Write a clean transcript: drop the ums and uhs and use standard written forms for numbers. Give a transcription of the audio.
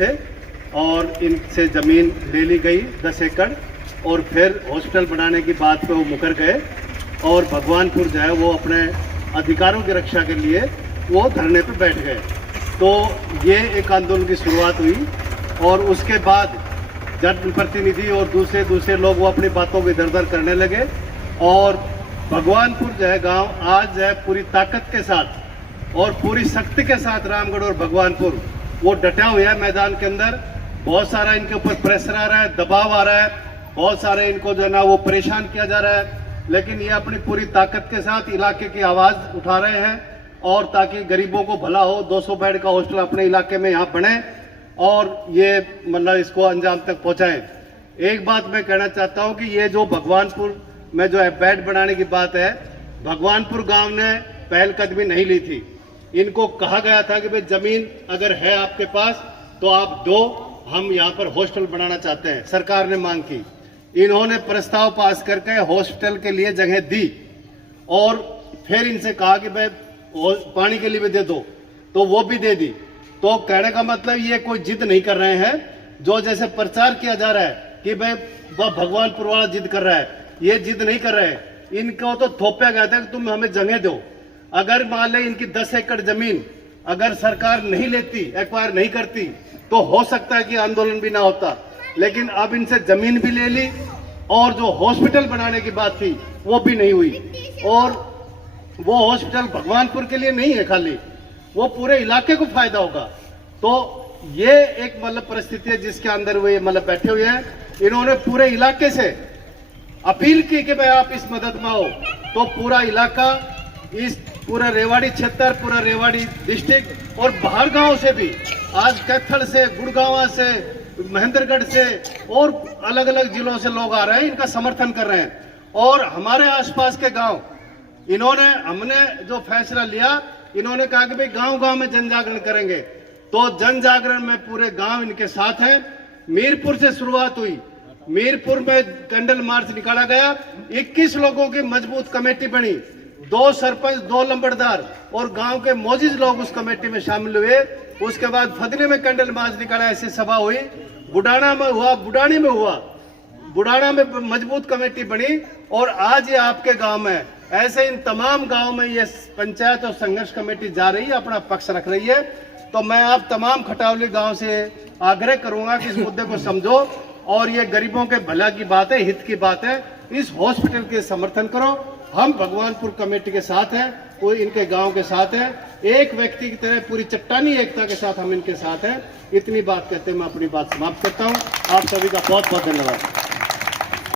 थे और इनसे ज़मीन ले ली गई 10 एकड़ और फिर हॉस्पिटल बनाने की बात पे वो मुकर गए और भगवानपुर जो है वो अपने अधिकारों की रक्षा के लिए वो धरने पे बैठ गए। तो ये एक आंदोलन की शुरुआत हुई और उसके बाद जनप्रतिनिधि और दूसरे लोग वो अपनी बातों को इधर उधर करने लगे और भगवानपुर जो है गांव आज जो है पूरी ताकत के साथ और पूरी शक्ति के साथ रामगढ़ और भगवानपुर वो डटा हुआ है मैदान के अंदर। बहुत सारा इनके ऊपर प्रेशर आ रहा है, दबाव आ रहा है, बहुत सारे इनको जो है ना वो परेशान किया जा रहा है, लेकिन ये अपनी पूरी ताकत के साथ इलाके की आवाज़ उठा रहे हैं और ताकि गरीबों को भला हो। 200 बेड का हॉस्टल अपने इलाके में यहाँ बने और ये मतलब इसको अंजाम तक पहुँचाएं। एक बात मैं कहना चाहता हूँ कि ये जो भगवानपुर में जो है बेड बनाने की बात है, भगवानपुर गांव ने पहलकदमी नहीं ली थी। इनको कहा गया था कि भाई जमीन अगर है आपके पास तो आप दो, हम यहाँ पर हॉस्टल बनाना चाहते हैं। सरकार ने मांग की, इन्होंने प्रस्ताव पास करके हॉस्पिटल के लिए जगह दी और फिर इनसे कहा कि भाई पानी के लिए भी दे दो, तो वो भी दे दी। तो कहने का मतलब ये कोई जिद नहीं कर रहे हैं, जो जैसे प्रचार किया जा रहा है कि भाई वह भगवानपुर वाला जिद कर रहा है, ये जिद नहीं कर रहे हैं। इनको तो थोपा गया था कि तुम हमें जगह दो। अगर मान ले इनकी 10 एकड़ जमीन अगर सरकार नहीं लेती, एक्वायर नहीं करती, तो हो सकता है कि आंदोलन भी ना होता। लेकिन अब इनसे जमीन भी ले ली और जो हॉस्पिटल बनाने की बात थी वो भी नहीं हुई। और वो हॉस्पिटल भगवानपुर के लिए नहीं है खाली, वो पूरे इलाके को फायदा होगा। तो ये एक मतलब परिस्थिति है जिसके अंदर वे मतलब बैठे हुए हैं। इन्होंने पूरे इलाके से अपील की कि भाई आप इस मदद में आओ, तो पूरा इलाका, इस पूरा रेवाड़ी क्षेत्र, पूरा रेवाड़ी डिस्ट्रिक्ट और बाहर गांव से भी, आज कैथल से, गुड़गांव से, महेंद्रगढ़ से और अलग अलग जिलों से लोग आ रहे हैं, इनका समर्थन कर रहे हैं। और हमारे आसपास के गांव, हमने जो फैसला लिया, इन्होंने कहा कि भाई गांव गांव में जन जागरण करेंगे, तो जन जागरण में पूरे गांव इनके साथ हैं। मीरपुर से शुरुआत हुई, मीरपुर में कैंडल मार्च निकाला गया, 21 लोगों की मजबूत कमेटी बनी, 2 सरपंच, 2 लंबड़दार और गांव के मौजूद लोग उस कमेटी में शामिल हुए। उसके बाद फदने में कैंडल मार्च निकाला, ऐसी सभा हुई, बुडाना में हुआ, बुडानी में हुआ, बुडाना में मजबूत कमेटी बनी और आज ये आपके गांव में। ऐसे इन तमाम गांव में ये पंचायत और संघर्ष कमेटी जा रही है, अपना पक्ष रख रही है। तो मैं आप तमाम खटावली गांव से आग्रह करूंगा कि इस मुद्दे को समझो और ये गरीबों के भला की बात है, हित की बात है, इस हॉस्पिटल के समर्थन करो। हम भगवानपुर कमेटी के साथ हैं, कोई इनके गांव के साथ है, एक व्यक्ति की तरह पूरी चट्टानी एकता के साथ हम इनके साथ हैं। इतनी बात कहते मैं अपनी बात समाप्त करता हूं। आप सभी का बहुत बहुत धन्यवाद।